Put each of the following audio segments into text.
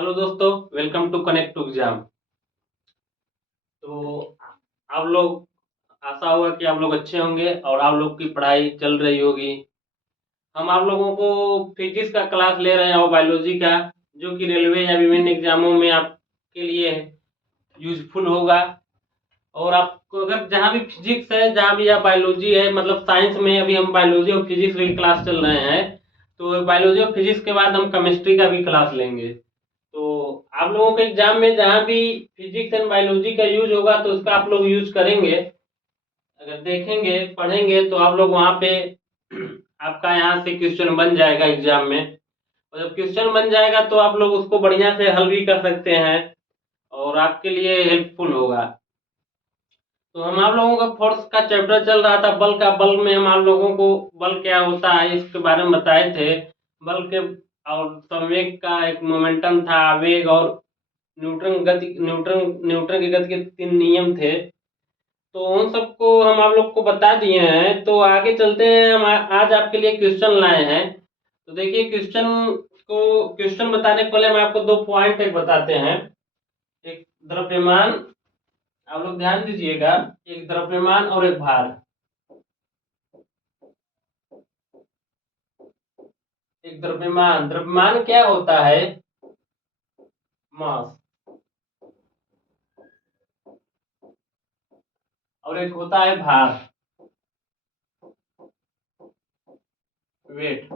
Hello दोस्तों, welcome to connect to exam. तो आप लोग, आशा होगा कि आप लोग अच्छे होंगे और आप लोग की पढ़ाई चल रही होगी। हम आप लोगों को फिजिक्स का क्लास ले रहे हैं और बायोलॉजी का, जो कि रेलवे या विभिन्न एग्जामों में आपके लिए यूजफुल होगा। और आपको अगर जहाँ भी फिजिक्स है, जहाँ भी या बायोलॉजी है, मतलब साइंस में अभी हम बायोलॉजी और फिजिक्स की क्लास चल रहे हैं, तो बायोलॉजी और फिजिक्स के बाद हम केमिस्ट्री का भी क्लास लेंगे। तो आप लोगों के एग्जाम में जहाँ भी फिजिक्स एंड बायोलॉजी का यूज होगा तो उसका आप लोग यूज करेंगे। अगर देखेंगे पढ़ेंगे तो आप लोग वहाँ पे आपका यहाँ से क्वेश्चन बन जाएगा एग्जाम में। और जब क्वेश्चन बन जाएगा तो आप लोग उसको बढ़िया से हल भी कर सकते हैं और आपके लिए हेल्पफुल होगा। तो हम आप लोगों का फोर्स का चैप्टर चल रहा था, बल का। बल में हम आप लोगों को बल क्या होता है इसके बारे में बताए थे। बल के और संवेग का एक मोमेंटम था, वेग और न्यूटन की गति के तीन नियम थे। तो उन सबको हम आप लोग को बता दिए हैं। तो आगे चलते हैं। हम आज आपके लिए क्वेश्चन लाए हैं। तो देखिए, क्वेश्चन बताने के पहले हम आपको दो पॉइंट एक बताते हैं। एक द्रव्यमान, आप लोग ध्यान दीजिएगा, एक द्रव्यमान और एक भार। एक द्रव्यमान, द्रव्यमान क्या होता है? मास। और एक होता है भार, वेट।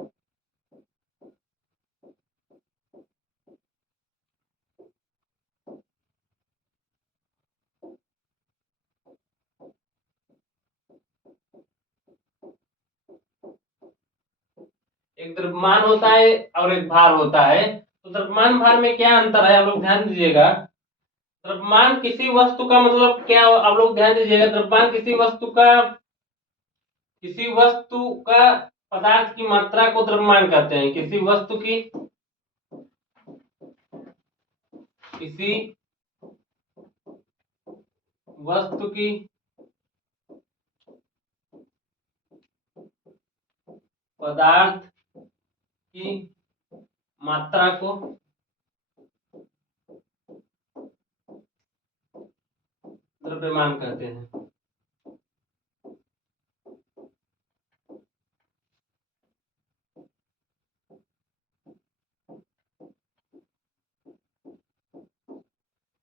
एक द्रव्यमान होता है और एक भार होता है। तो द्रव्यमान भार में क्या अंतर है, आप लोग ध्यान दीजिएगा। द्रव्यमान किसी वस्तु का मतलब क्या आप लोग ध्यान दीजिएगा। द्रव्यमान किसी वस्तु का पदार्थ की मात्रा को द्रव्यमान कहते हैं। किसी वस्तु की पदार्थ की मात्रा को द्रव्यमान कहते हैं।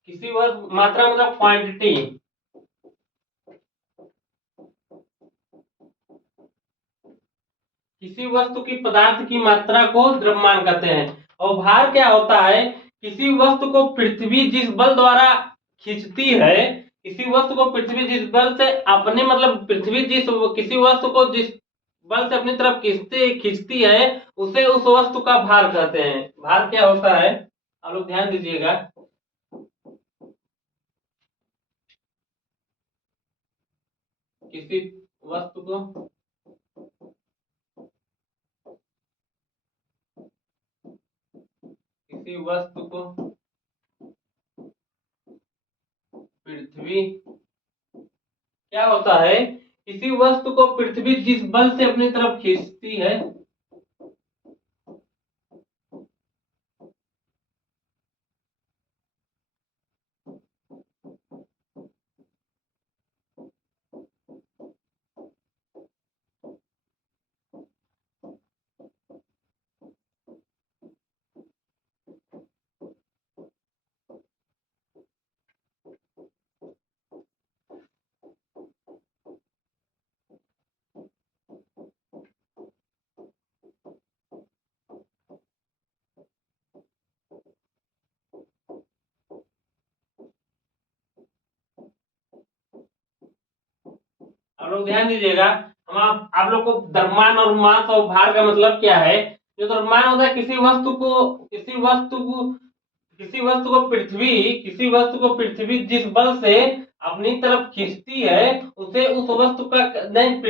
किसी वस्तु मात्रा मतलब क्वांटिटी। किसी वस्तु की पदार्थ की मात्रा को द्रव्यमान कहते हैं। और भार क्या होता है? किसी वस्तु को पृथ्वी जिस बल द्वारा खींचती है, किसी वस्तु को पृथ्वी जिस बल से अपने मतलब पृथ्वी जिस किसी वस्तु को जिस बल से अपनी तरफ खींचती खींचती है, उसे उस वस्तु का भार कहते हैं। भार क्या होता है, आप लोग ध्यान दीजिएगा। किसी वस्तु को किसी वस्तु को पृथ्वी क्या होता है? किसी वस्तु को पृथ्वी जिस बल से अपनी तरफ खींचती है, आप लोग ध्यान दीजिएगा। हम आप लोग को द्रव्यमान और मास और भार का मतलब क्या है। जो द्रव्यमान होता है, किसी वस्तु को पृथ्वी जिस बल से अपनी तरफ खींचती है, उसे उस वस्तु का नहीं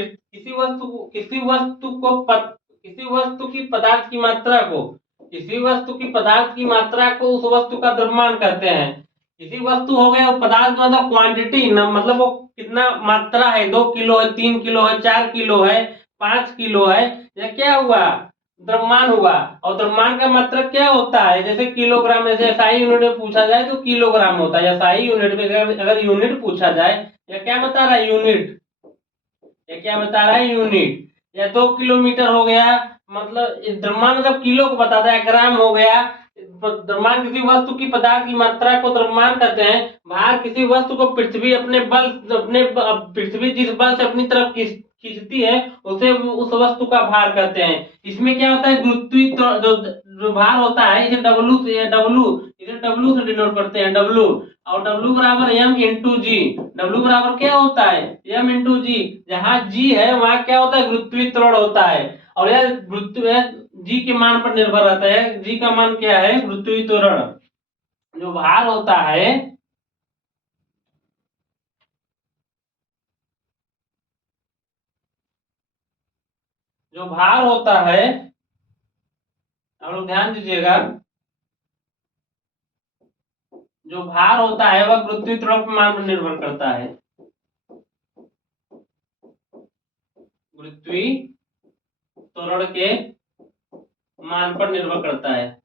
किसी वस्तु की पदार्थ की मात्रा को उस वस्तु का द्रव्यमान कहते हैं। किसी वस्तु हो गया, वो पदार्थ मतलब क्वांटिटी ना, मतलब वो कितना मात्रा है, 2 किलो है, 3 किलो है, 4 किलो है, 5 किलो है, या क्या हुआ, द्रव्यमान हुआ। और द्रव्यमान का मतलब क्या होता है, जैसे किलोग्राम, जैसे एसआई यूनिट में पूछा जाए तो किलोग्राम होता है। एसआई यूनिट में अगर यूनिट पूछा जाए, या क्या बता रहा है यूनिट, ये क्या बता रहा है यूनिट, या 2 किलोमीटर हो गया, मतलब द्रव्यमान मतलब किलो को बताता है, ग्राम हो गया। द्रव्यमान किसी वस्तु की पदार्थ की मात्रा को द्रव्यमान कहते हैं। भार किसी वस्तु को पृथ्वी पृथ्वी जिस बल से अपनी तरफ खींचती है उसे उस वस्तु का भार कहते हैं। इसमें क्या होता है, गुरुत्वीय जो भार होता है इसे डब्लू से डिनोट करते हैं, डब्लू। और डब्लू बराबर एम इंटू जी। डब्लू बराबर क्या होता है, एम इंटू जी। जहां जी है वहां क्या होता है, गुरुत्वीय त्वरण होता है। और यह गुरुत्व जी के मान पर निर्भर रहता है। जी का मान क्या है, गुरुत्वीय त्वरण। जो भार होता है, जो भार होता है, आप लोग ध्यान दीजिएगा, जो भार होता है वह गुरुत्वीय त्वरण के मान पर निर्भर करता है। गुरुत्वीय त्वरण के मान पर निर्भर करता है।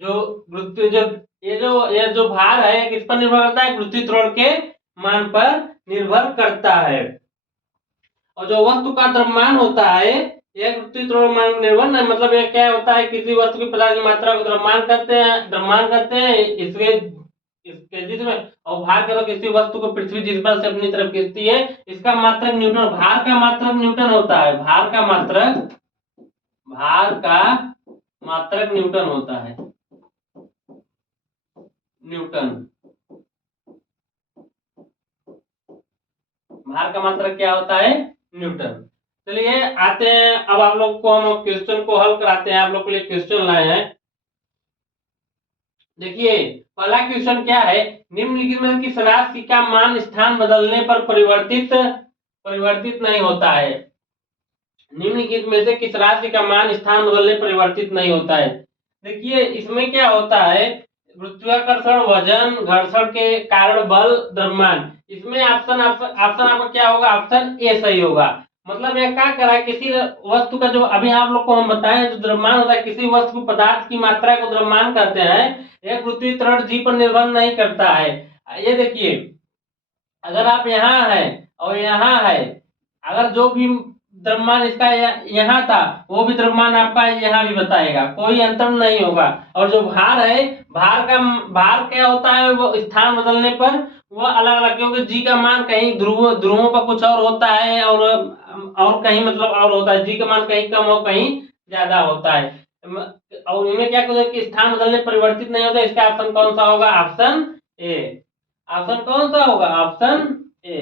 जो गुरुत्व जो ये जो भार है किस पर निर्भर करता है, गुरुत्वीय त्वरण के मान पर निर्भर करता है। और जो वस्तु का द्रव्यमान होता है यह गुरुत्वीय त्वरण मान पर निर्भर नहीं, मतलब ये क्या होता है, किसी वस्तु की पदार्थ की मात्रा को द्रव्यमान कहते हैं इसके इसके जिसमें। और भार का तो किसी वस्तु को पृथ्वी जिस बल से अपनी तरफ खींचती है, इसका मात्रक न्यूटन, भार का मात्रक न्यूटन होता है। भार का मात्रक न्यूटन होता है, न्यूटन। भार का मात्रक क्या होता है, न्यूटन। चलिए आते हैं, अब आप लोग को हम क्वेश्चन को हल कराते हैं। आप लोग के लिए क्वेश्चन लाए हैं। देखिए पहला क्वेश्चन क्या है, निम्नलिखित में किस राशि का मान स्थान बदलने पर परिवर्तित नहीं होता है। निम्नलिखित में से किस राशि का मान स्थान बदलने परिवर्तित नहीं होता है। देखिए इसमें क्या होता है, गुरुत्वाकर्षण, वजन, घर्षण के कारण बल, द्रव्यमान। इसमें ऑप्शन आपका क्या होगा, ऑप्शन ए सही होगा। मतलब यह क्या करा है, किसी वस्तु का जो अभी आप लोग को हम बताएं, जो द्रव्यमान होता है, किसी वस्तु पदार्थ की मात्रा को द्रव्यमान कहते हैं। यह गुरुत्वीय त्वरण जी पर निर्भर नहीं करता है। ये देखिए, अगर आप यहाँ है और यहाँ है, अगर जो भी द्रव्यमान इसका यहाँ था वो भी द्रव्यमान आपका यहाँ भी बताएगा, कोई अंतर नहीं होगा। और जो भार है, भार क्या होता है, वो स्थान बदलने पर वो अलग अलग, क्योंकि जी का मान कहीं ध्रुवों पर कुछ और होता है, और कहीं मतलब और होता है। जी का मान कहीं कम और कहीं ज्यादा होता है। और इनमें क्या कहते हैं कि स्थान बदलने परिवर्तित नहीं होता। इसका ऑप्शन कौन सा होगा, ऑप्शन ए। ऑप्शन कौन सा होगा, ऑप्शन ए।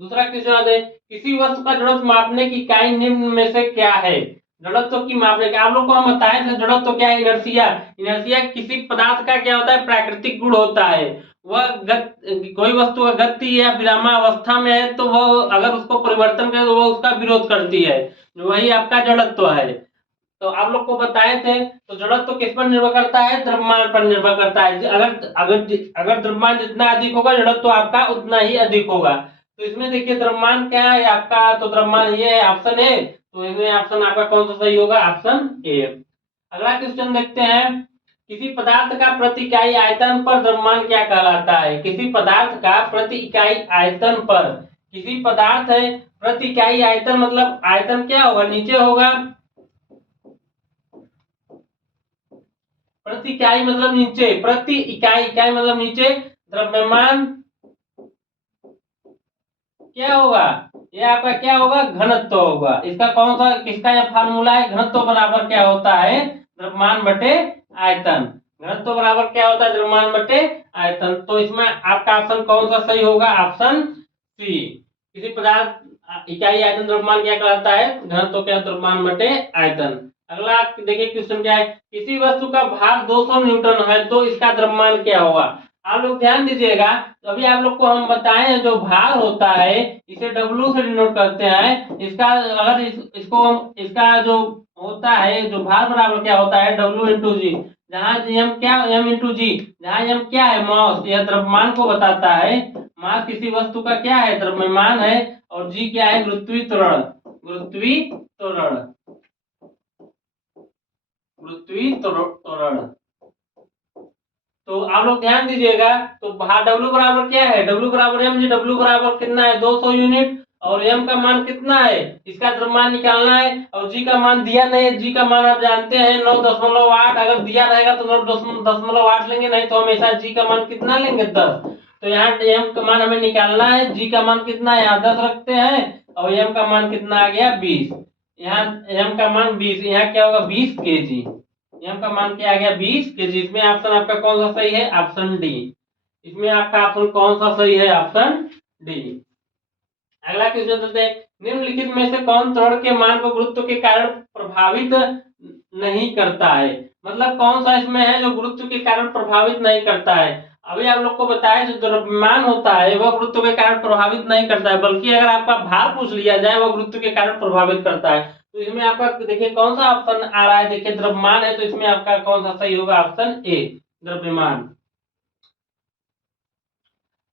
दूसरा क्वेश्चन आते हैं, किसी वस्तु का जड़त्व मापने की इकाई निम्न में से क्या है। जड़त्व की मापने का आप लोग को हम बताए थे, जड़त्व क्या है, इनर्शिया। इनर्शिया किसी पदार्थ का क्या होता है, प्राकृतिक गुण होता है। वह कोई वस्तु का गति या विरामावस्था में है तो वह अगर उसको परिवर्तन करे तो वह उसका विरोध करती है, वही आपका जड़त्व है। तो आप लोग को बताए थे, तो जड़त्व किस पर निर्भर करता है, द्रव्यमान पर निर्भर करता है। अगर अगर अगर द्रव्यमान जितना अधिक होगा जड़त्व आपका उतना ही अधिक होगा। तो इसमें देखिए द्रव्यमान क्या है आपका, तो द्रव्यमान ये है, ऑप्शन ए। तो इसमें ऑप्शन आपका कौन सा सही होगा, ऑप्शन ए। अगला क्वेश्चन देखते हैं, किसी पदार्थ का प्रति इकाई आयतन पर द्रव्यमान क्या कहलाता है। किसी पदार्थ का प्रति इकाई आयतन पर, किसी पदार्थ है प्रति इकाई आयतन, मतलब आयतन क्या होगा, नीचे होगा, प्रति इकाई मतलब नीचे, प्रति इकाई मतलब नीचे, द्रव्यमान क्या होगा, ये आपका क्या होगा, घनत्व होगा। इसका कौन सा, किसका यह फार्मूला है, घनत्व बराबर क्या होता है, द्रव्यमान बटे आयतन। घनत्व बराबर क्या होता है, द्रव्यमान बटे आयतन। तो इसमें आपका ऑप्शन कौन सा सही होगा, ऑप्शन सी। किसी पदार्थ इकाई आयतन द्रव्यमान क्या कहलाता है, घनत्व क्या, द्रव्यमान बटे आयतन। अगला देखिए क्वेश्चन क्या है, किसी वस्तु का भार 200 न्यूटन है तो इसका द्रव्यमान क्या होगा। आप लोग ध्यान दीजिएगा। तो अभी आप लोग को हम बताए हैं, जो भार होता है इसे W से डिनोट करते हैं। इसका अगर इसको इसका जो होता है, जो भार बराबर क्या होता है, W इंटू जी। जहाँ M क्या, M इंटू जी, जहाँ M क्या है, मास, यह द्रव्यमान को बताता है। मास किसी वस्तु का क्या है, द्रव्यमान है। और जी क्या है, गुरुत्वीय त्वरण, गुरुत्वीय त्वरण, गुरुत्वीय त्वरण। तो आप लोग ध्यान दीजिएगा। तो W बराबर क्या है, W बराबर एम जी। W बराबर कितना है, 200 यूनिट। और M का मान कितना है, इसका द्रव्यमान निकालना है। और G का मान दिया नहीं है, G का मान आप जानते हैं 9.8। अगर दिया रहेगा तो 9.8 लेंगे, नहीं तो हमेशा G का मान कितना लेंगे, 10। तो यहाँ M का मान हमें निकालना है। G का मान कितना है, यहाँ 10 रखते हैं। और M का मान कितना आ गया, 20। यहाँ M का मान 20, यहाँ क्या होगा, 20 kg। एम का मान क्या आ गया, 20 केजी। इसमें ऑप्शन आपका कौन सा सही है, ऑप्शन डी। इसमें आपका ऑप्शन कौन सा सही है, ऑप्शन डी। अगला क्वेश्चन चलते हैं। निम्नलिखित में से कौन त्वरण के मान को गुरुत्व के कारण प्रभावित नहीं करता है। मतलब कौन सा इसमें है जो गुरुत्व के कारण प्रभावित नहीं करता है। अभी आप लोग को बताया, जो द्रव्यमान होता है वह गुरुत्व के कारण प्रभावित नहीं करता है, बल्कि अगर आपका भार पूछ लिया जाए वह गुरुत्व के कारण प्रभावित करता है। तो इसमें आपका देखिए कौन सा ऑप्शन आ रहा है, देखिए द्रव्यमान है, तो इसमें आपका कौन सा सही होगा, ऑप्शन ए, द्रव्यमान।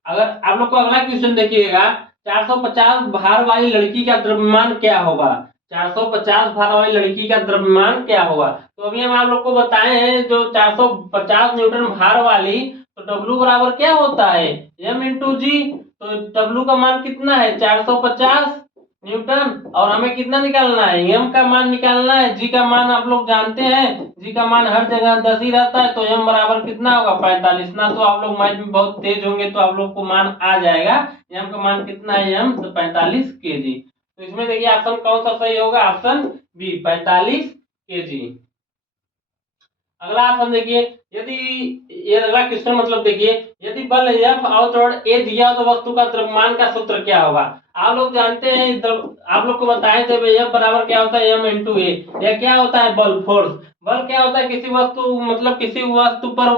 अगर आप लोग को अगला क्वेश्चन देखिएगा, 450 भार वाली लड़की का द्रव्यमान क्या होगा। 450 भार वाली लड़की का द्रव्यमान क्या होगा। तो अभी हम आप लोग को बताए हैं, जो 450 न्यूटन भार वाली, तो W बराबर क्या होता है, M इंटू जी। तो W का मान कितना है, 450 न्यूटन। और हमें कितना निकालना है, M का मान निकालना है। G का मान आप लोग जानते हैं, G का मान हर जगह 10 ही रहता है। तो M बराबर कितना होगा, 45 ना। तो आप लोग मैथ में बहुत तेज होंगे तो आप लोग को मान आ जाएगा। M का मान कितना है, M तो 45 kg। तो इसमें देखिए ऑप्शन कौन सा सही होगा, ऑप्शन बी, 45 kg। अगला ऑप्शन देखिए, यदि ये अगला क्वेश्चन मतलब देखिए, यदि बल F और त्वरण A दिया तो वस्तु का द्रव्यमान का सूत्र क्या होगा। आप लोग जानते हैं, आप लोग को बताए थे F बराबर क्या होता है, M इंटू ए। यह क्या होता है, बल, फोर्स। बल क्या होता है, किसी वस्तु, मतलब किसी वस्तु पर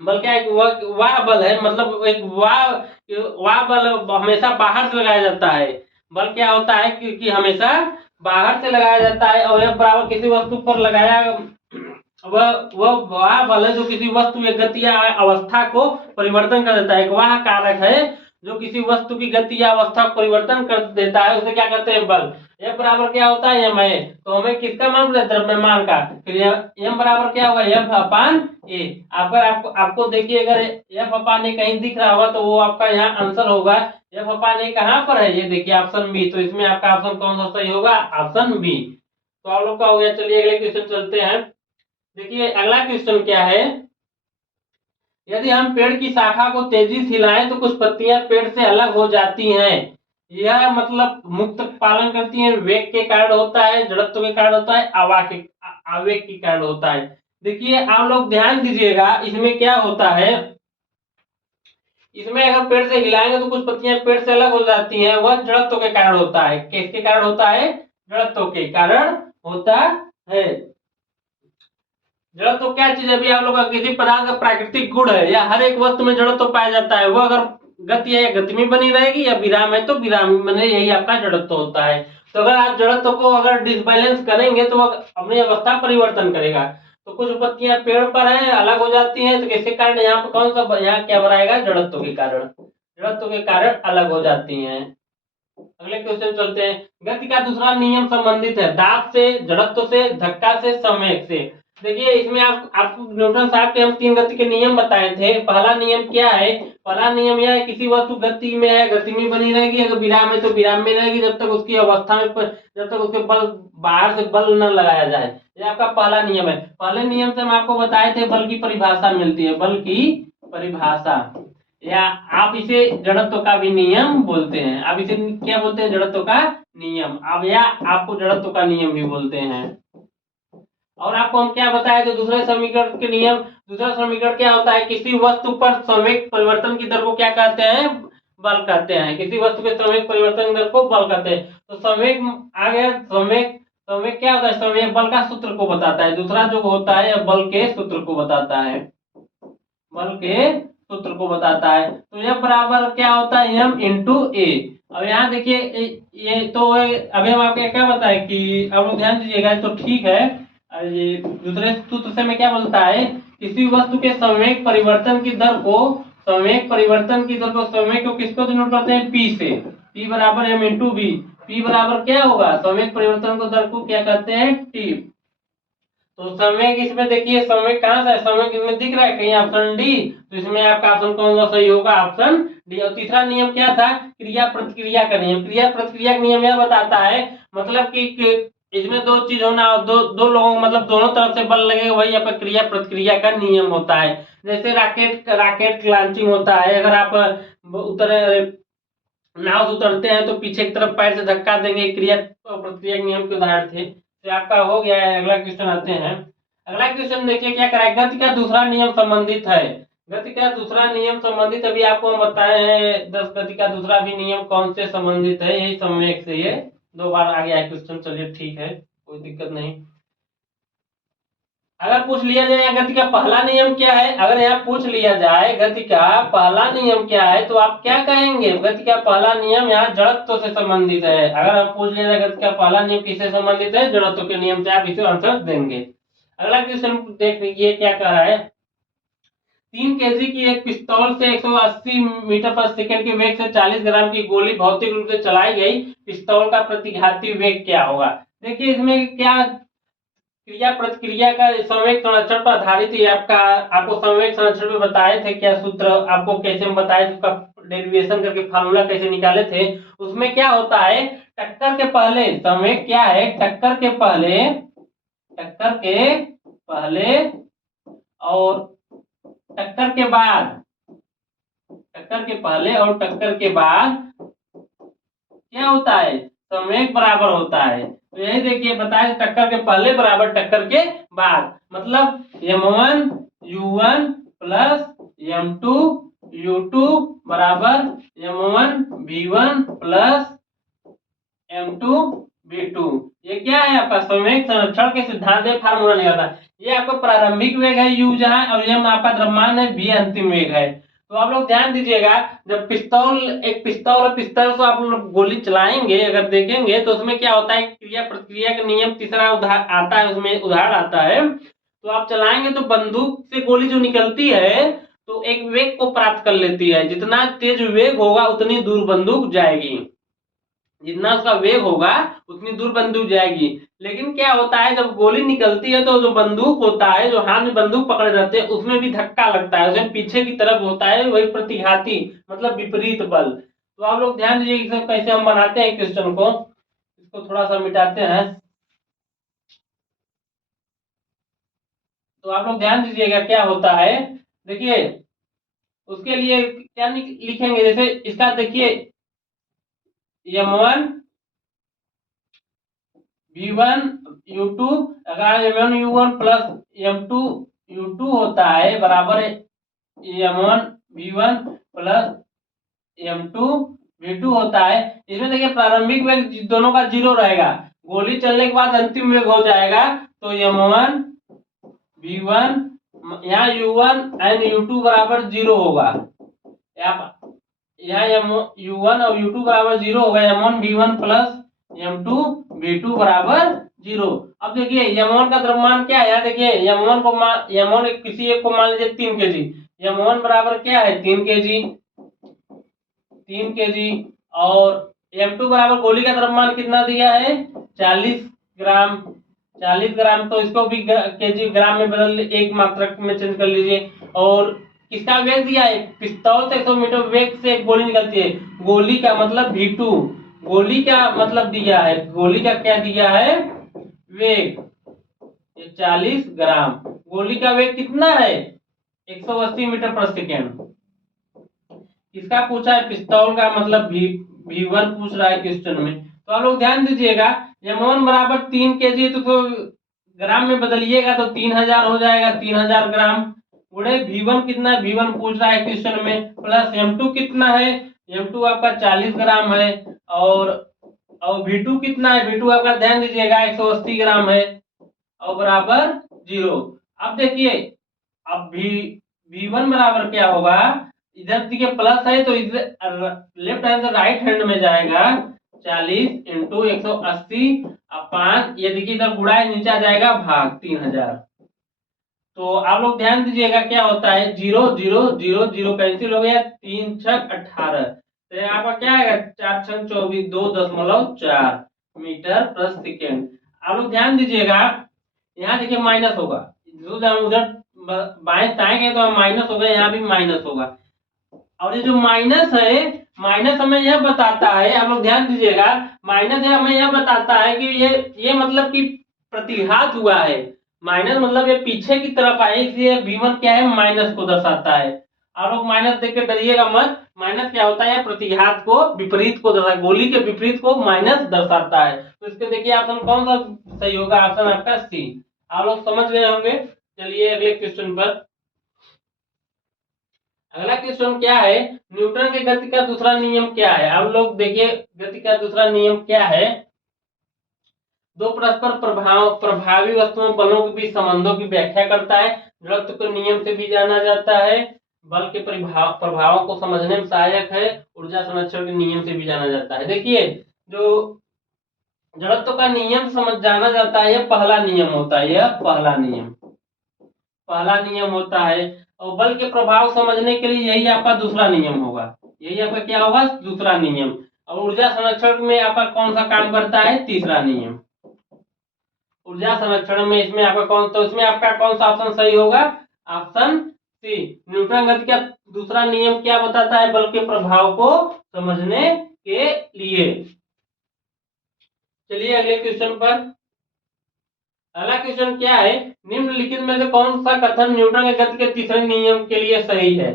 बल क्या है, वाह बल है, मतलब एक वाह बल हमेशा बाहर से लगाया जाता है। बल क्या होता है कि हमेशा बाहर से लगाया जाता है। और F बराबर किसी वस्तु पर लगाया वह बल है जो किसी वस्तु या गति या अवस्था को परिवर्तन कर देता है। एक वह कारक है जो किसी वस्तु की गति या अवस्था को परिवर्तन कर देता है, उसे क्या कहते हैं, बल। F बराबर क्या होता है, M है। तो हमें किसका मान पता है, द्रव्यमान का। फिर M बराबर क्या होगा, F अपान ए। अगर आपको देखिए, अगर F अपान ए कहीं दिख रहा होगा तो वो आपका यहाँ आंसर होगा। F अपान ए कहाँ पर है, ये देखिए ऑप्शन बी। तो इसमें आपका ऑप्शन कौन सा सही होगा, ऑप्शन बी। तो आप लोग का हो गया। चलिए अगले क्वेश्चन चलते हैं। देखिए अगला क्वेश्चन क्या है, यदि हम पेड़ की शाखा को तेजी से हिलाएं तो कुछ पत्तियां पेड़ से अलग हो जाती हैं। यह मतलब मुक्त पालन करती हैं, वेग के कारण होता है, जड़त्व के कारण होता है, आवेग के कारण होता है। देखिए आप लोग ध्यान दीजिएगा, इसमें क्या होता है, इसमें अगर पेड़ से हिलाएंगे तो कुछ पत्तियां पेड़ से अलग हो जाती हैं। वह जड़त्व के कारण होता है। किसके कारण होता है, जड़त्व के कारण होता है। जड़त्व तो क्या चीज है, अभी आप लोग का किसी पदार्थ का प्राकृतिक गुण है, या हर एक वस्तु में जड़त्व पाया जाता है। वो अगर गति है, गति में बनी रहेगी, या विराम है तो विराम में बने, यही आपका जड़त्व होता है। तो अगर आप जड़त्व को अगर डिसबैलेंस करेंगे तो वह अपनी अवस्था परिवर्तन करेगा। तो कुछ पत्तियां पेड़ पर है, अलग हो जाती हैं, तो किसके कारण, यहाँ पर कौन सा, यहाँ क्या बनाएगा, जड़त्व के कारण, जड़त्व के कारण अलग हो जाती हैं। अगले क्वेश्चन चलते हैं। गति का दूसरा नियम संबंधित है दाब से, जड़त्व से, धक्का से, संवेग से। देखिए इसमें आपको न्यूटन साहब के हम 3 गति के नियम बताए थे। पहला नियम क्या है, पहला नियम यह है, किसी वस्तु गति में है, गति में बनी रहेगी, अगर विराम है तो विराम में रहेगी, जब तक उसकी अवस्था में, जब तक उसके बल, बाहर से बल न लगाया जाए। ये आपका पहला नियम है। पहले नियम से हम आपको बताए थे, बल की परिभाषा मिलती है, बल की परिभाषा, या आप इसे जड़त्व का भी नियम बोलते हैं। आप इसे क्या बोलते हैं, जड़त्व का नियम। अब या आपको जड़त्व का नियम भी बोलते हैं। और आपको हम क्या बताया, जो दूसरे समीकरण के नियम, दूसरा समीकरण क्या होता है, किसी वस्तु पर संवेग परिवर्तन की दर को क्या कहते हैं, बल कहते हैं। किसी वस्तु के संवेग परिवर्तन दर को बल कहते हैं। तो संवेग आ गया, संवेग, संवेग क्या होता है, संवेग बल का सूत्र को बताता है। दूसरा जो होता है बल के सूत्र को बताता है। बल के सूत्र को बताता है। तो F बराबर क्या होता है, m इंटू ए। अब यहाँ देखिए ये तो अभी हम आपको क्या बताए कि अब लोग ध्यान दीजिएगा तो ठीक है। ये दूसरे सूत्र से में क्या बोलता है, किसी वस्तु के संवेग परिवर्तन की दर को संवेग को किसको डिनोट करते हैं, p से। p बराबर m इंटू बी। p बराबर क्या होगा, संवेग परिवर्तन को दर को क्या कहते हैं, t। तो संवेग इसमें देखिए संवेग कहां से है, संवेग इसमें दिख रहा है कहीं, ऑप्शन डी। तो इसमें आपका ऑप्शन कौन सा सही होगा, ऑप्शन डी। और तीसरा नियम क्या था, क्रिया प्रतिक्रिया का नियम। क्रिया प्रतिक्रिया का नियम यह बताता है मतलब कि इसमें दो चीज होना, दो लोगों मतलब दोनों तरफ से बल लगेगा, वही आपका क्रिया प्रतिक्रिया का नियम होता है। जैसे रॉकेट लॉन्चिंग होता है, अगर आप उतरे नाव से उतरते हैं तो पीछे की तरफ पैर से धक्का देंगे, क्रिया प्रतिक्रिया के नियम के उदाहरण थे। तो आपका हो गया है। अगला क्वेश्चन आते हैं। अगला क्वेश्चन देखिए क्या कराएगा, गति का दूसरा नियम संबंधित है। गति का दूसरा नियम संबंधित अभी आपको हम बताए हैं 10। गति का दूसरा भी नियम कौन से संबंधित है, यही संवेग से। ये 2 बार आ गया है क्वेश्चन, चलिए ठीक है, कोई दिक्कत नहीं। अगर पूछ लिया जाए गति का पहला नियम क्या है, अगर यहाँ पूछ लिया जाए गति का पहला नियम क्या है, तो आप क्या कहेंगे, गति का पहला नियम यहाँ जड़त्व से संबंधित है। अगर आप पूछ लिया जाए गति का पहला नियम किससे संबंधित है, जड़त्व के नियम से, आप इसे आंसर देंगे। अगला क्वेश्चन देख लीजिए क्या कह रहा है। 3 केजी की एक पिस्तौल से 180 मीटर पर सेकंड के वेग से 40 ग्राम की गोली भौतिक रूप से चलाई गई, पिस्तौल का प्रतिघाती वेग क्या होगा। देखिए इसमें क्या क्रिया प्रतिक्रिया का संवेग संरक्षण पर आधारित ही आपको संवेग संरक्षण में बताए थे क्या सूत्र, आपको कैसे हम बताए थे, उसका डेरिवेशन करके फार्मूला कैसे निकाले थे। उसमें क्या होता है, टक्कर के पहले संवेग क्या है, टक्कर के पहले और टक्कर के बाद, टक्कर के पहले और टक्कर के बाद क्या होता है, संवेग बराबर होता है। तो यही देखिए बताए, टक्कर के पहले बराबर टक्कर के बाद, मतलब m1 u1 plus m2 u2 बराबर m1 v1 plus m2 v2। ये क्या है आपका संवेग संरक्षण के सिद्धांत में फार्मूला निकालता है। ये आपका प्रारंभिक वेग है u जहां, और ये आपका द्रव्यमान है v अंतिम वेग है। तो आप लोग ध्यान दीजिएगा, जब एक पिस्तौल को आप लोग गोली चलाएंगे, अगर देखेंगे तो उसमें क्या होता है, क्रिया प्रतिक्रिया का नियम तीसरा आता है, उसमें उदाहरण आता है। तो आप चलाएंगे तो बंदूक से गोली जो निकलती है तो एक वेग को प्राप्त कर लेती है, जितना तेज वेग होगा उतनी दूर बंदूक जाएगी, जितना उसका वेग होगा उतनी दूर बंदूक जाएगी। लेकिन क्या होता है, जब गोली निकलती है तो जो बंदूक होता है, जो हाथ में बंदूक पकड़े रहते हैं, उसमें भी धक्का लगता है, उसमें पीछे की तरफ होता है, वही प्रतिघाती मतलब विपरीत बल। तो आप लोग ध्यान दीजिए कि कैसे हम बनाते हैं क्वेश्चन को, इसको थोड़ा सा मिटाते हैं। तो आप लोग ध्यान दीजिएगा क्या होता है, देखिए उसके लिए क्या लिखेंगे, जैसे इसका देखिए m1 v1 u2, अगर m1 u1 plus m2 u2 होता है बराबर m1 v1 plus m2 v2 होता है। इसमें देखिए प्रारंभिक वेग दोनों का 0 रहेगा, गोली चलने के बाद अंतिम वेग हो जाएगा, तो m1 v1 यहाँ u1 एंड u2 बराबर 0 होगा। यहाँ u1 और u2 बराबर 0 होगा, m1 v1 plus m2 v2 बराबर 0। अब देखिए m1 का द्रव्यमान क्या है, यहाँ देखिए m1 किसी एक को मान लीजिए 3 केजी, m1 बराबर क्या है 3 केजी, और m2 बराबर गोली का द्रव्यमान कितना दिया है 40 ग्राम। 40 ग्राम, तो इसको भी केजी ग्राम में बदल, एक मात्रक में चेंज कर लीजिए। और किसका वेग दिया है, पिस्तौल से 100 मीटर वेग से एक गोली निकलती है, गोली का मतलब v2, गोली का मतलब दिया है, गोली का क्या दिया है वेग, ये 40 ग्राम। गोली का वेग कितना है 180 मीटर पर सेकेंड। किसका पूछा है, पिस्तौल का मतलब v1 पूछ रहा है क्वेश्चन में। तो आप लोग ध्यान दीजिएगा, m1 बराबर 3 केजी, तो ग्राम में बदलिएगा तो 3000 हो जाएगा, 3000 ग्राम गुणे v1 कितना है, v1 पूछ रहा है क्वेश्चन में, प्लस m2 कितना है, m2 आपका 40 ग्राम है, और v2 कितना है, v2 आपका ध्यान दीजिएगा 180 ग्राम है, और बराबर 0। अब देखिए अब V1 बराबर क्या होगा, इधर देखिए प्लस है तो इधर लेफ्ट हैंड से राइट हैंड में जाएगा 40 इंटू 180 अपान, ये देखिए इधर गुणा है, नीचे आ जाएगा भाग 3000। तो आप लोग ध्यान दीजिएगा क्या होता है, 0 0 0 0 कैंसिल हो गया, 3 छक 18, तो यहाँ पर क्या आएगा, 4 छक 24, 2.4 मीटर प्रति सेकेंड। आप लोग ध्यान दीजिएगा, यहाँ देखिए माइनस होगा, उधर बाएं दाएं गए तो माइनस होगा, यहाँ भी माइनस होगा। और ये जो माइनस है, माइनस हमें यह बताता है, आप लोग ध्यान दीजिएगा, माइनस है हमें यह बताता है कि ये मतलब कि प्रतिघात हुआ है। माइनस मतलब ये पीछे की तरफ आए, इसलिए V1 क्या है, माइनस को दर्शाता है। आप लोग माइनस देख के डरिएगा मत, माइनस क्या होता है, प्रतिघात को, विपरीत को दर्शाता है, गोली के विपरीत को माइनस दर्शाता है। तो इसके देखिए ऑप्शन कौन सा सही होगा, ऑप्शन आपका सी। आप लोग समझ गए होंगे। चलिए अगले क्वेश्चन पर। अगला क्वेश्चन क्या है, न्यूटन के गति का दूसरा नियम क्या है। आप लोग देखिए गति का दूसरा नियम क्या है, दो परस्पर प्रभावी वस्तुओं बलों के बीच संबंधों की व्याख्या करता है, जड़त्व के नियम से भी जाना जाता है, बल के प्रभावों को समझने में सहायक है, ऊर्जा संरक्षण के नियम से भी जाना जाता है। देखिए जो जड़त्व का नियम समझ जाना जाता है, यह पहला नियम होता है, यह पहला नियम होता है। और बल के प्रभाव समझने के लिए यही आपका दूसरा नियम होगा, यही आपका क्या होगा, दूसरा नियम। और ऊर्जा संरक्षण में आपका कौन सा काम करता है, तीसरा नियम। ऊर्जा संरक्षण में इसमें आपका कौन, तो इसमें आपका कौन सा ऑप्शन सही होगा, ऑप्शन सी। न्यूटन गति का दूसरा नियम क्या बताता है, बल के प्रभाव को समझने के लिए। चलिए अगले क्वेश्चन पर। अगला क्वेश्चन क्या है, निम्नलिखित में से कौन सा कथन न्यूटन के गति के तीसरे नियम के लिए सही है।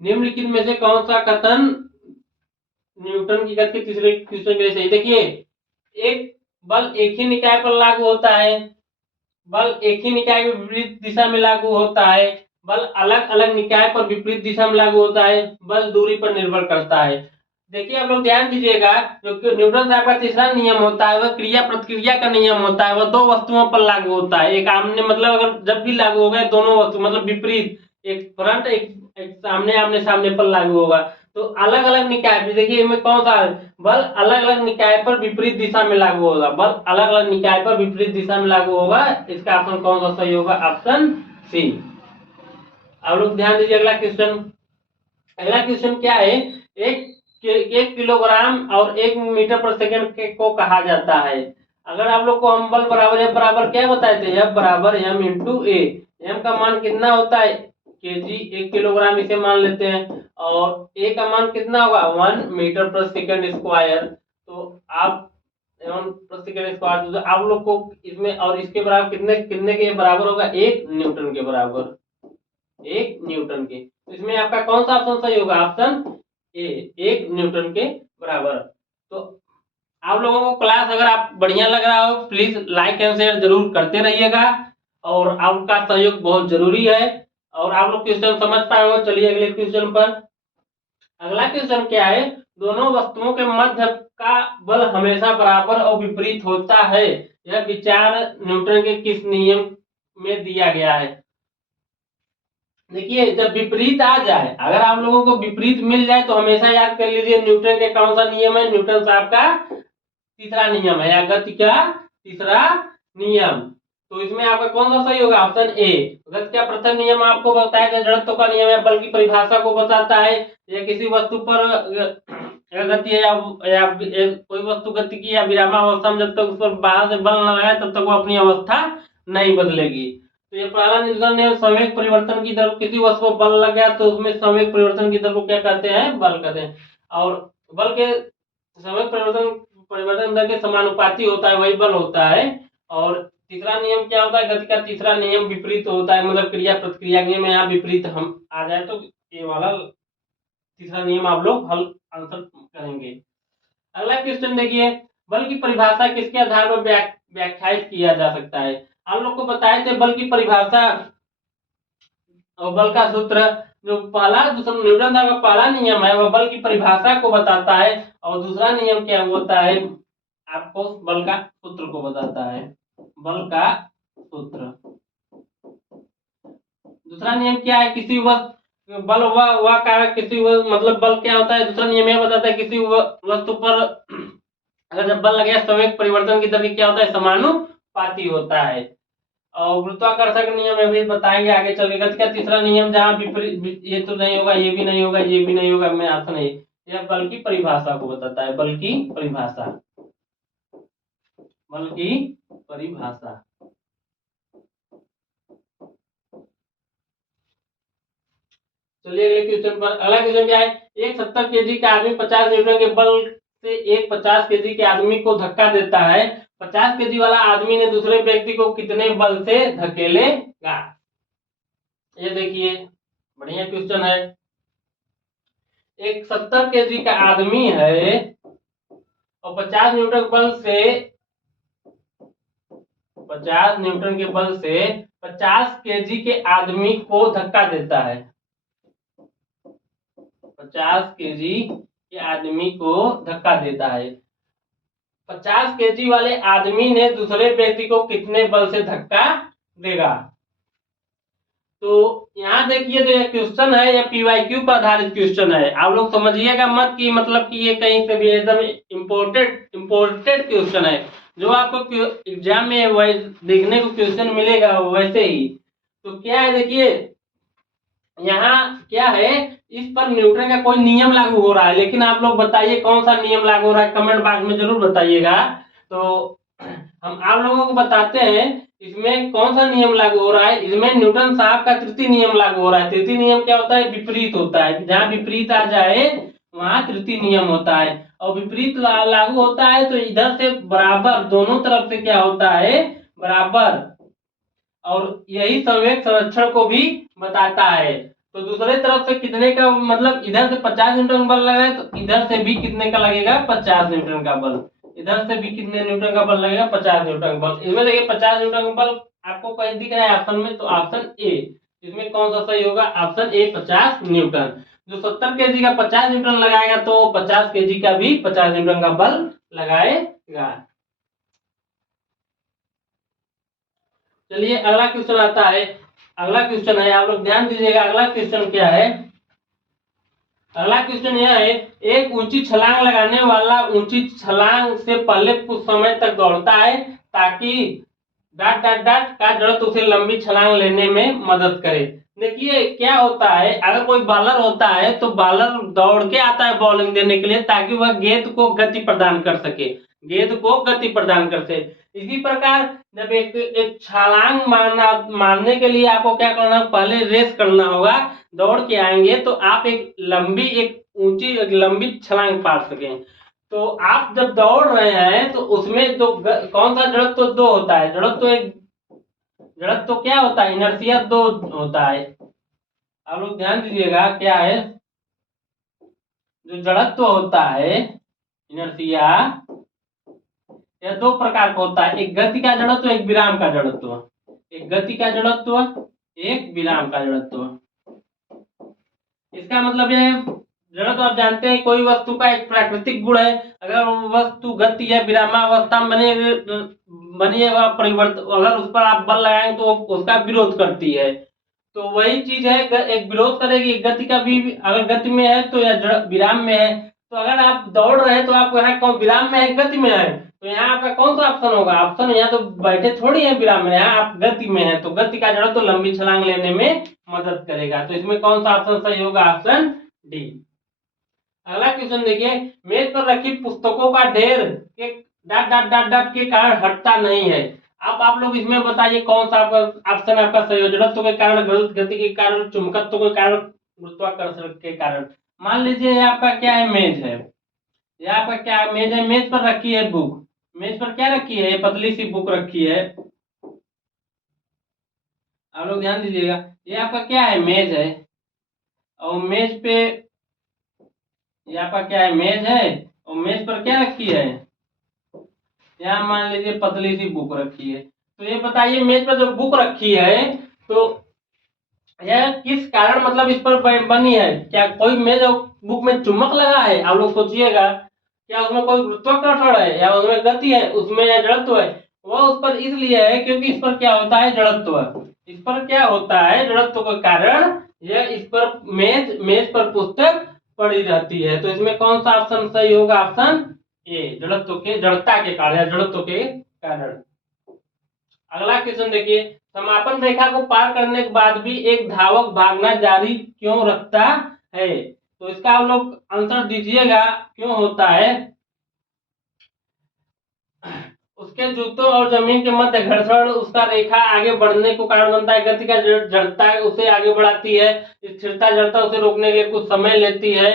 निम्नलिखित में से कौन सा कथन न्यूटन की गति के तीसरे क्वेश्चन के लिए सही। देखिए एक बल एक ही निकाय पर लागू होता है, बल एक ही निकाय में विपरीत दिशा में लागू होता है, बल अलग अलग निकाय पर विपरीत दिशा में लागू होता है, बल दूरी पर निर्भर करता है। देखिए आप लोग ध्यान दीजिएगा, जो न्यूटन साहब का तीसरा नियम होता है वह क्रिया प्रतिक्रिया का नियम होता है, वह दो वस्तुओं पर लागू होता है। एक आमने मतलब अगर जब भी लागू हो गए दोनों वस्तु मतलब विपरीत, एक फ्रंट एक सामने आमने सामने पर लागू होगा। तो अलग अलग निकाय भी देखिए इनमें कौन सा बल अलग अलग निकाय पर विपरीत दिशा में लागू होगा, बल अलग अलग निकाय पर विपरीत दिशा में लागू होगा। इसका ऑप्शन कौन सा सही होगा, ऑप्शन सी। आप लोग ध्यान दीजिए अगला क्वेश्चन। अगला क्वेश्चन क्या है, एक किलोग्राम और 1 मीटर पर सेकंड को कहा जाता है। अगर आप लोग को हम बल बराबर एफ बराबर क्या बताए थे, एफ बराबर एम इंटू ए, एम का मान कितना होता है, केजी, 1 किलोग्राम इसे मान लेते हैं, और ए का मान कितना होगा, 1 मीटर पर सेकंड स्क्वायर। तो आप 1 पर सेकंड स्क्वायर, तो आप लोग को इसमें और इसके बराबर कितने कितने के बराबर होगा, 1 न्यूटन के बराबर, 1 न्यूटन के। तो इसमें आपका कौन सा ऑप्शन सही होगा, ऑप्शन ए, 1 न्यूटन के बराबर। तो आप लोगों को क्लास अगर आप बढ़िया लग रहा हो प्लीज लाइक एंड शेयर जरूर करते रहिएगा, और आपका सहयोग बहुत जरूरी है, और आप लोग क्वेश्चन समझ पाए हो। चलिए अगले क्वेश्चन पर। अगला क्वेश्चन क्या है, दोनों वस्तुओं के मध्य का बल हमेशा बराबर और विपरीत होता है, यह विचार न्यूटन के किस नियम में दिया गया है। देखिए जब विपरीत आ जाए, अगर आप लोगों को विपरीत मिल जाए तो हमेशा याद कर लीजिए न्यूटन के कौन सा नियम है, न्यूटन साहब का तीसरा नियम है, या गति का तीसरा नियम। तो इसमें आपका कौन सा सही होगा, ऑप्शन ए। गति का प्रथम नियम आपको बताया था जड़त्व का नियम है, बल की परिभाषा को बताता है, या किसी वस्तु पर गति है या कोई वस्तु गति की या विरामावस्था में जब तक उस पर बाहर से बल न आए तब तक वो अपनी अवस्था नहीं बदलेगी। तो ये पहला नियम है, संवेग परिवर्तन की दर, किसी वस्तु पर बल लग गया तो उसमें संवेग परिवर्तन की दर को क्या कहते हैं, बल कहते हैं। और बल के संवेग परिवर्तन दर के समानुपाती होता है, वही बल होता है। और तीसरा नियम क्या होता है, गति का तीसरा नियम विपरीत होता है, मतलब क्रिया प्रतिक्रिया नियम में यहाँ विपरीत हम आ जाए तो ये वाला तीसरा नियम आप लोग हल आंसर करेंगे। अगला क्वेश्चन देखिए, बल की परिभाषा किसके आधार पर व्याख्यायित किया जा सकता है। हम लोग को बताए थे बल की परिभाषा और बल का सूत्र, जो पहला दूसरा न्यूटन का पहला नियम है वह बल की परिभाषा को बताता है, और दूसरा नियम क्या होता है, आपको बल का सूत्र को बताता है, बल का सूत्र। दूसरा नियम क्या है, किसी वस्तु बल व कारक किसी मतलब बल क्या होता है, दूसरा नियम यह बताता है किसी वस्तु पर अगर जब बल लगेगा संवेग परिवर्तन की दर क्या होता है, समानुपाती होता है। और गुरुत्वाकर्षण का नियम अभी बताएंगे आगे चल के। गति का तीसरा नियम जहाँ विपरीत, ये तो नहीं होगा, ये भी नहीं होगा, ये भी नहीं होगा, मैं आंसर नहीं, यह बल की परिभाषा को बताता है, बल की परिभाषा, बल की परिभाषा। चलिए अगले क्वेश्चन पर, अगला क्वेश्चन क्या है, एक 70 केजी का आदमी 50 न्यूटन के बल से एक 50 केजी के आदमी को धक्का देता है, 50 केजी वाला आदमी ने दूसरे व्यक्ति को कितने बल से धकेलेगा। ये देखिए बढ़िया क्वेश्चन है। एक 70 केजी का आदमी है और 50 न्यूटन बल से 50 न्यूटन के बल से 50 केजी के आदमी को धक्का देता है, 50 केजी के आदमी को धक्का देता है। 50 केजी वाले आदमी ने दूसरे व्यक्ति को कितने बल से धक्का देगा। तो यहाँ देखिए, जो ये क्वेश्चन है ये पीवाईक्यू पर आधारित क्वेश्चन है, आप लोग समझिएगा मत कि मतलब कि ये कहीं से भी एकदम इम्पोर्टेड क्वेश्चन है, जो आपको एग्जाम में देखने को क्वेश्चन मिलेगा वैसे ही। तो क्या है देखिए, यहाँ क्या है, इस पर न्यूटन का कोई नियम लागू हो रहा है, लेकिन आप लोग बताइए कौन सा नियम लागू हो रहा है, कमेंट बॉक्स में जरूर बताइएगा। तो हम आप लोगों को बताते हैं इसमें कौन सा नियम लागू हो रहा है। इसमें न्यूटन साहब का तृतीय नियम लागू हो रहा है। तृतीय नियम क्या होता है, विपरीत होता है, जहां विपरीत आ जाए वहां तृतीय नियम होता है। और विपरीत लागू होता है तो इधर से बराबर, दोनों तरफ से क्या होता है, बराबर, और यही संवेग संरक्षण को भी बताता है। तो दूसरे तरफ से कितने का मतलब, इधर से 50 न्यूटन बल लगा है तो इधर से भी कितने का लगेगा, 50 न्यूटन का बल, इधर से भी कितने न्यूटन का बल लगेगा, 50 न्यूटन का बल। इसमें देखिए 50 न्यूटन का बल आपको कहीं दिख रहा है ऑप्शन में, तो ऑप्शन ए, इसमें कौन सा सही होगा, ऑप्शन ए 50 न्यूटन। जो 70 केजी का 50 न्यूटन लगाएगा तो 50 केजी का भी 50 न्यूटन का बल लगाएगा। चलिए अगला क्वेश्चन आता है, अगला क्वेश्चन है, आप लोग ध्यान दीजिएगा, अगला क्वेश्चन क्या है। अगला क्वेश्चन यह है, एक ऊंची छलांग लगाने वाला ऊंची छलांग से पहले कुछ समय तक दौड़ता है ताकि डाट डाट डाट का जड़त्व उसे लंबी छलांग लेने में मदद करे। देखिए क्या होता है, अगर कोई बॉलर होता है तो बॉलर दौड़ के आता है बॉलिंग देने के लिए ताकि वह गेंद को गति प्रदान कर सके, गेंद को गति प्रदान कर सके। इसी प्रकार जब एक छलांग मारने के लिए आपको क्या करना, पहले रेस करना होगा, दौड़ के आएंगे तो आप एक लंबी, एक ऊंची, एक लंबी छलांग मार सकें। तो आप जब दौड़ रहे हैं तो उसमें तो कौन सा जड़त्व तो दो होता है, जड़त्व क्या होता है, इनर्शिया दो होता है। आप लोग ध्यान दीजिएगा क्या है, जो जड़त्व होता है इनर्शिया, यह दो प्रकार का होता है, एक गति का जड़त्व, एक विराम का जड़त्व, एक गति का जड़त्व, एक विराम का जड़त्व। इसका मतलब यह जड़त्व आप जानते हैं कोई वस्तु का एक प्राकृतिक गुण है, अगर वस्तु गति या विरामावस्था में बनी है परिवर्तन, अगर उस पर आप बल लगाएंगे तो उसका विरोध करती है। तो वही चीज है, एक विरोध करेगी, गति का भी अगर गति में है तो या विराम में है। तो अगर आप दौड़ रहे हैं तो आप यहाँ कौन विराम में है, गति में है, तो यहाँ आपका कौन सा ऑप्शन होगा, ऑप्शन यहाँ तो बैठे थोड़ी है विराम में, यहाँ आप गति में है, तो गति का जड़ तो लंबी छलांग लेने में मदद करेगा। तो इसमें कौन सा ऑप्शन सही होगा, ऑप्शन डी। अगला क्वेश्चन देखिए, मेज पर रखी पुस्तकों का ढेर के डाट डाट डाट डाट के कारण हटता नहीं है। आप लोग इसमें बताइए कौन सा ऑप्शन आपका सही हो, जड़त्व के कारण, गति के कारण, चुंबकत्व के कारण, गुरुत्वाकर्षण के कारण। मान लीजिए ये आपका क्या है, मेज है, ये आपका क्या मेज है, मेज पर रखी है बुक, मेज पर क्या रखी है, ये पतली सी बुक रखी है। आप लोग ध्यान दीजिएगा, ये आपका क्या है, मेज है, और मेज पे ये आपका क्या है, मेज है, और मेज पर क्या रखी है, यहाँ मान लीजिए पतली सी बुक रखी है। तो ये बताइए मेज पर जो बुक रखी है तो यह किस कारण मतलब इस पर बनी है, क्या कोई मेज और बुक में चुंबक लगा है, आप लोग सोचिएगा, क्या उसमें कोई गुरुत्वाकर्षण है या उसमें गति है, उसमें जड़त्व है, वह उस पर इसलिए है क्योंकि इस पर क्या होता है, जड़त्व। इस पर क्या होता है, जड़त्व के कारण यह इस पर मेज पर पुस्तक पड़ी रहती है। तो इसमें कौन सा ऑप्शन सही होगा, ऑप्शन ए, जड़ता के कारण या जड़त्व के कारण। अगला क्वेश्चन देखिए, समापन रेखा को पार करने के बाद भी एक धावक भागना जारी क्यों रखता है? तो इसका आप लोग आंसर दीजिएगा, क्यों होता है? उसके जूतों और जमीन के मध्य घर्षण उसका रेखा आगे बढ़ने को कारण बनता है। गति का जड़ता उसे आगे बढ़ाती है, स्थिरता जड़ता उसे रोकने के लिए कुछ समय लेती है।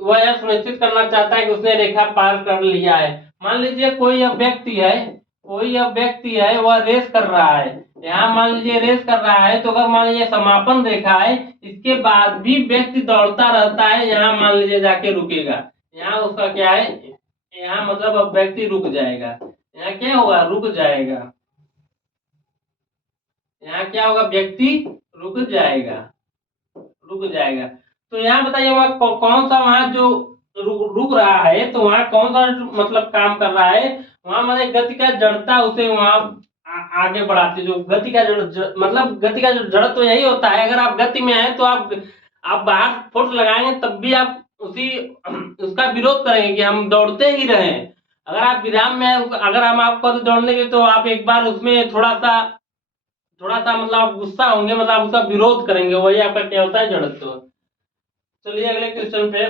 वह यह सुनिश्चित करना चाहता है कि उसने रेखा पार कर लिया है। मान लीजिए कोई व्यक्ति है, वह रेस कर रहा है, यहाँ मान लीजिए रेस कर रहा है, तो अगर मान लीजिए समापन रेखा है, इसके बाद भी व्यक्ति दौड़ता रहता है, यहाँ मान लीजिए जाके रुकेगा, यहाँ उसका क्या है, यहाँ मतलब अब व्यक्ति रुक जाएगा, यहाँ क्या होगा, रुक जाएगा, यहाँ क्या होगा, व्यक्ति रुक जाएगा। तो यहाँ बताइए वहाँ कौन सा वहाँ जो रुक रहा है, तो वहाँ कौन सा मतलब काम कर रहा है, वहाँ मतलब गति का जड़ता उसे वहाँ आगे बढ़ाती, जो गति का मतलब गति का जो जड़त्व तो यही होता है। अगर आप गति में हैं तो आप बाहर फोर्स लगाएंगे तब भी आप उसका विरोध करेंगे कि हम दौड़ते ही रहें। अगर आप विराम में, अगर हम आपको दौड़ने के, तो आप एक बार उसमें थोड़ा सा मतलब गुस्सा होंगे, मतलब उसका विरोध करेंगे, वही आपका क्या होता है, जड़त्व। चलिए अगले क्वेश्चन पे।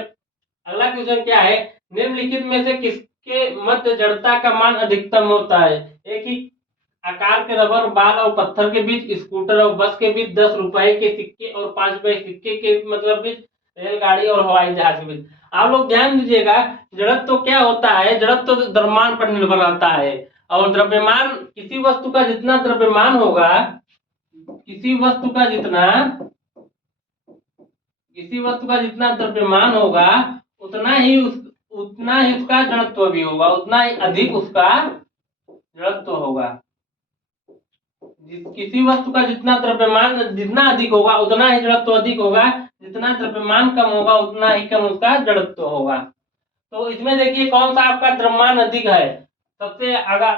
अगला क्वेश्चन क्या है, निम्नलिखित में से किसके मध्य जड़ता का मान अधिकतम होता है? एक ही आकार के रबर बाल और पत्थर के बीच, स्कूटर और बस के बीच, 10 रुपए के सिक्के और 5 रुपए सिक्के के मतलब बीच, रेलगाड़ी और हवाई जहाज के बीच। आप लोग ध्यान दीजिएगा, जड़त्व तो क्या होता है, जड़त्व तो द्रव्यमान पर निर्भर रहता है, और द्रव्यमान किसी वस्तु का जितना द्रव्यमान होगा, किसी वस्तु का जितना द्रव्यमान होगा, उतना ही उसका जड़त्व भी होगा, उतना ही अधिक उसका जड़त्व होगा। किसी वस्तु का जितना द्रव्यमान जितना अधिक होगा, उतना ही जड़त्व अधिक होगा, जितना द्रव्यमान कम होगा, उतना ही कम उसका जड़त्व होगा। तो इसमें देखिए कौन सा आपका द्रव्यमान अधिक है, सबसे अगर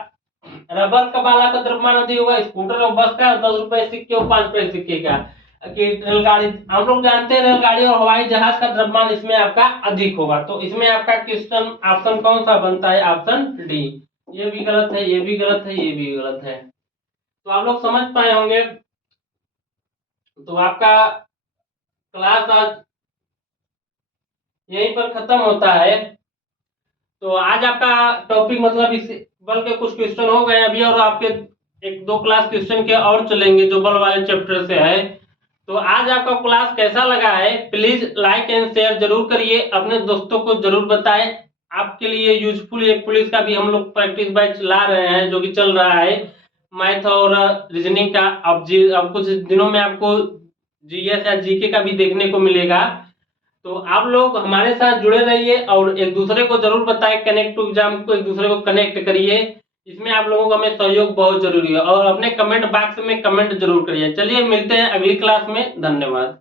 रबर का वाला का द्रव्यमान अधिक होगा, स्कूटर और बस का, 10 रुपए सिक्के और 5 रुपए सिक्के का। कि रेलगाड़ी, हम लोग जानते हैं रेलगाड़ी और हवाई जहाज का द्रव्यमान इसमें आपका अधिक होगा। तो इसमें आपका क्वेश्चन ऑप्शन कौन सा बनता है, ऑप्शन डी। ये भी गलत है, ये भी गलत है, ये भी गलत है। तो आप लोग समझ पाए होंगे। तो आपका क्लास आज यहीं पर खत्म होता है। तो आज आपका टॉपिक मतलब इस बल के कुछ क्वेश्चन हो गए अभी, और आपके 1-2 क्लास क्वेश्चन के और चलेंगे जो बल वाले चैप्टर से है। तो आज आपका क्लास कैसा लगा है, प्लीज लाइक एंड शेयर जरूर करिए, अपने दोस्तों को जरूर बताएं। आपके लिए यूजफुल एक पुलिस का भी हम लोग प्रैक्टिस बैच ला रहे हैं, जो कि चल रहा है, मैथ और रीजनिंग का। अब कुछ दिनों में आपको जीएस या जीके का भी देखने को मिलेगा। तो आप लोग हमारे साथ जुड़े रहिए और एक दूसरे को जरूर बताएं, कनेक्ट टू एग्जाम को एक दूसरे को कनेक्ट करिए। इसमें आप लोगों का हमें सहयोग बहुत जरूरी है, और अपने कमेंट बॉक्स में कमेंट जरूर करिए। चलिए मिलते हैं अगली क्लास में, धन्यवाद।